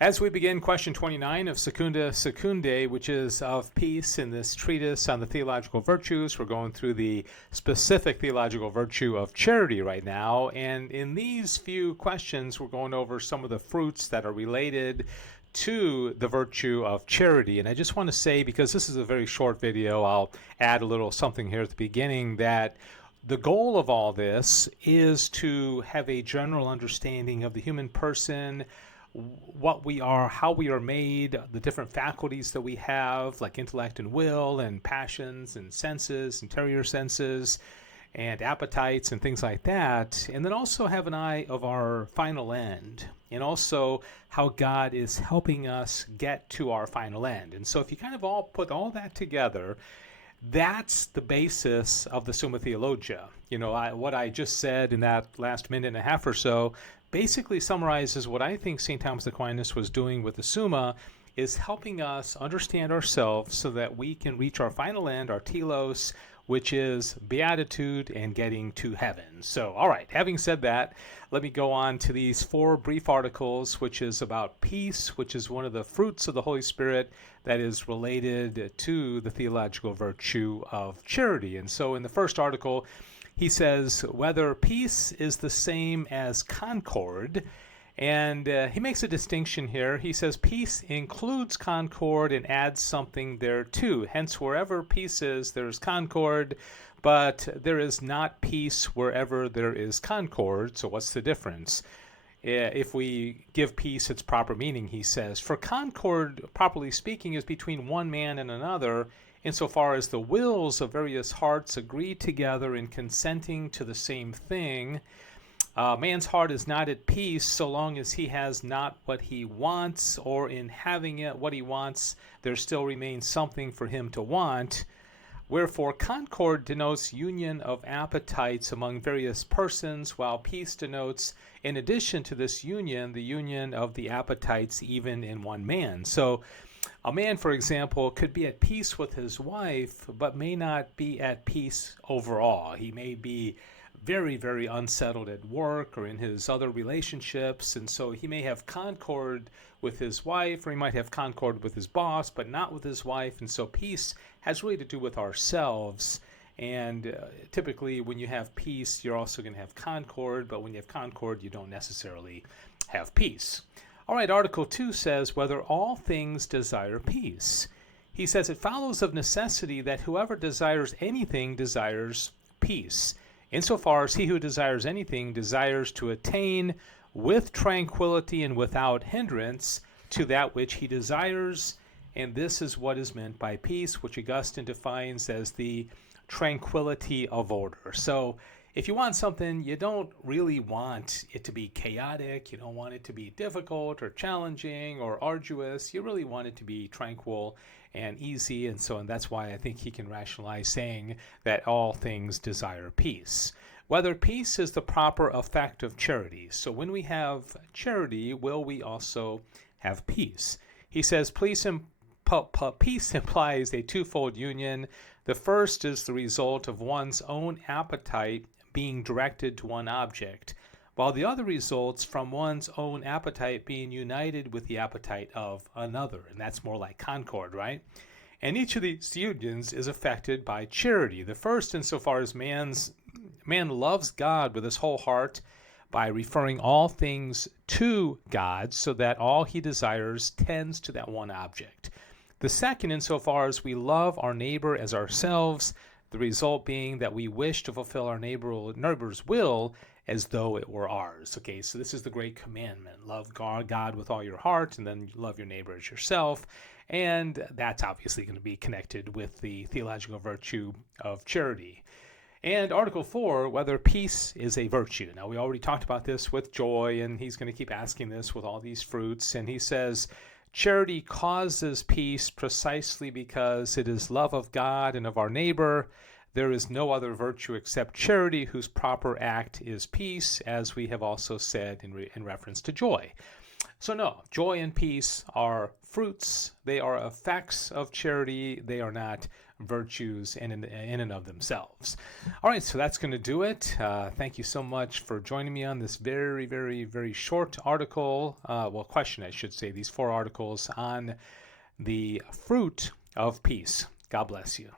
As we begin question 29 of Secunda Secundae, which is of peace in this treatise on the theological virtues, we're going through the specific theological virtue of charity right now. And in these few questions, we're going over some of the fruits that are related to the virtue of charity. And I just want to say, because this is a very short video, I'll add a little something here at the beginning, that the goal of all this is to have a general understanding of the human person, what we are, how we are made, the different faculties that we have, like intellect and will and passions and senses, interior senses and appetites and things like that. And then also have an eye of our final end, and also how God is helping us get to our final end. And so if you kind of all put all that together, that's the basis of the Summa Theologia. You know, what I just said in that last minute and a half or so basically summarizes what I think St. Thomas Aquinas was doing with the Summa, is helping us understand ourselves so that we can reach our final end, our telos, which is beatitude and getting to heaven. So, all right, having said that, let me go on to these 4 brief articles, which is about peace, which is one of the fruits of the Holy Spirit that is related to the theological virtue of charity. And so in the first article, he says whether peace is the same as concord, and he makes a distinction here. He says peace includes concord and adds something there too. Hence, wherever peace is, there's concord, but there is not peace wherever there is concord. So what's the difference? If we give peace its proper meaning, he says, for concord, properly speaking, is between one man and another, insofar as the wills of various hearts agree together in consenting to the same thing. Man's heart is not at peace so long as he has not what he wants, or in having it what he wants, there still remains something for him to want. Wherefore concord denotes union of appetites among various persons, while peace denotes, in addition to this union, the union of the appetites even in one man. So a man, for example, could be at peace with his wife, but may not be at peace overall. He may be very, very unsettled at work or in his other relationships, and so he may have concord with his wife, or he might have concord with his boss, but not with his wife. And so peace has really to do with ourselves. And typically when you have peace, you're also going to have concord, but when you have concord, you don't necessarily have peace. All right, Article 2 says, whether all things desire peace. He says, it follows of necessity that whoever desires anything desires peace, insofar as he who desires anything desires to attain with tranquility and without hindrance to that which he desires. And this is what is meant by peace, which Augustine defines as the tranquility of order. So if you want something, you don't really want it to be chaotic. You don't want it to be difficult or challenging or arduous. You really want it to be tranquil and easy. And that's why I think he can rationalize saying that all things desire peace. Whether peace is the proper effect of charity. So when we have charity, will we also have peace? He says peace implies a twofold union. The first is the result of one's own appetite being directed to one object, while the other results from one's own appetite being united with the appetite of another. And that's more like concord, right? And each of these unions is affected by charity. The first, insofar as man loves God with his whole heart by referring all things to God, so that all he desires tends to that one object. The second, insofar as we love our neighbor as ourselves, the result being that we wish to fulfill our neighbor's will as though it were ours. Okay, so this is the great commandment. Love God with all your heart, and then love your neighbor as yourself. And that's obviously going to be connected with the theological virtue of charity. And Article 4, whether peace is a virtue. Now, we already talked about this with joy, and he's going to keep asking this with all these fruits. And he says, charity causes peace precisely because it is love of God and of our neighbor. There is no other virtue except charity whose proper act is peace, as we have also said in reference to joy. So no, joy and peace are fruits. They are effects of charity. They are not virtues in and of themselves. All right, so that's going to do it. Thank you so much for joining me on this very, very, very short article, question, I should say, these 4 articles on the fruit of peace. God bless you.